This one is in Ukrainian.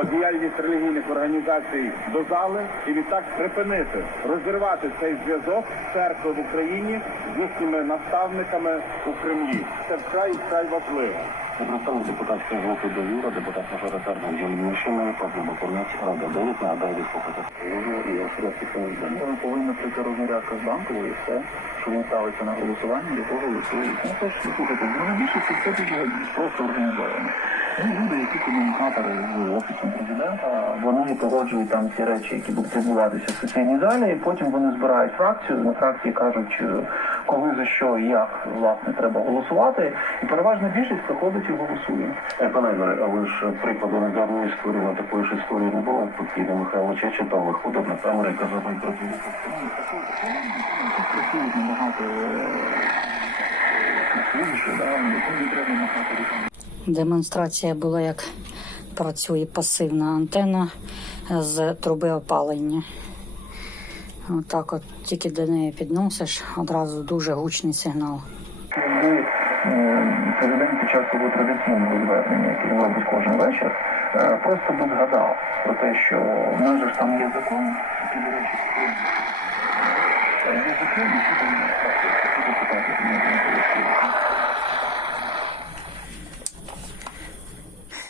про діяльність релігійних організацій до зали і відтак припинити розірвати цей зв'язок церкви в Україні з їхніми наставниками у Кремлі. Це вкрай вкрай важливо. Представник депутатської групи довіра, депутат мажоритарної Жільнівщини, Павло Бакунець, Рада 9, нагадаю відслухати. І особисті повідомлення. Ми повинна прийти розміряка з банкової і все, що він ставиться на голосування, до того голосують. Ну тож, слухайте, ну більшість це дуже просто організовано. Ну, люди, які комунікатори з офісом президента, вони погоджують там ці речі, які будуть відбуватися в сесійній залі, і потім вони збирають фракцію, на фракції кажуть, е, коли за що і як власне треба голосувати, і переважна більшість приходить і голосує. Е, Пане Ігоре, але ж прикладу недавньої історії, на такої ж історії не було. Покійний Михайло Чечетов виходив на камеру і казав, «Ой, Працюють набагато службі, да, не треба рішень. Демонстрація була, як працює пасивна антенна з труби опалення. Отак от тільки до неї підносиш, одразу дуже гучний сигнал. Е, президент під час свого традиційного звернення, яке він робить кожен вечір, е, просто би згадав про те, що в нас же там є закон, який, до речі, е, є закон, який там є